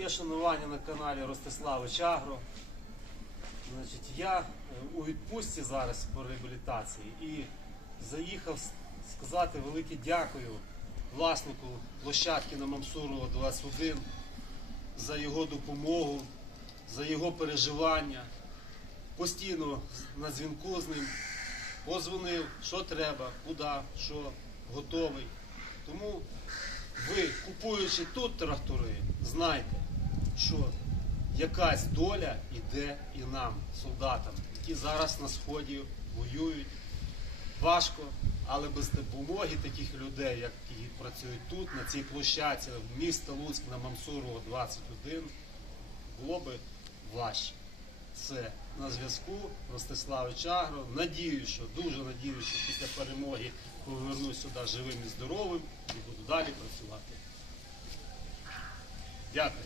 Моє шанування на каналі Ростиславич Агро. Значить, я е, у відпустці зараз по реабілітації і заїхав сказати велике дякую власнику площадки на Мамсурова 21 за його допомогу, за його переживання. Постійно на дзвінку з ним позвонив, що треба, куди, що, готовий. Тому ви, купуючи тут трактори, знайте, що якась доля йде і нам, солдатам, які зараз на сході воюють. Важко, але без допомоги таких людей, які працюють тут, на цій площадці, міста Луцьк на Мамсурова 21, було би важче. Це на зв'язку Ростиславич Агро. Надію, що дуже надію, що після перемоги повернусь сюди живим і здоровим і буду далі працювати. Дякую.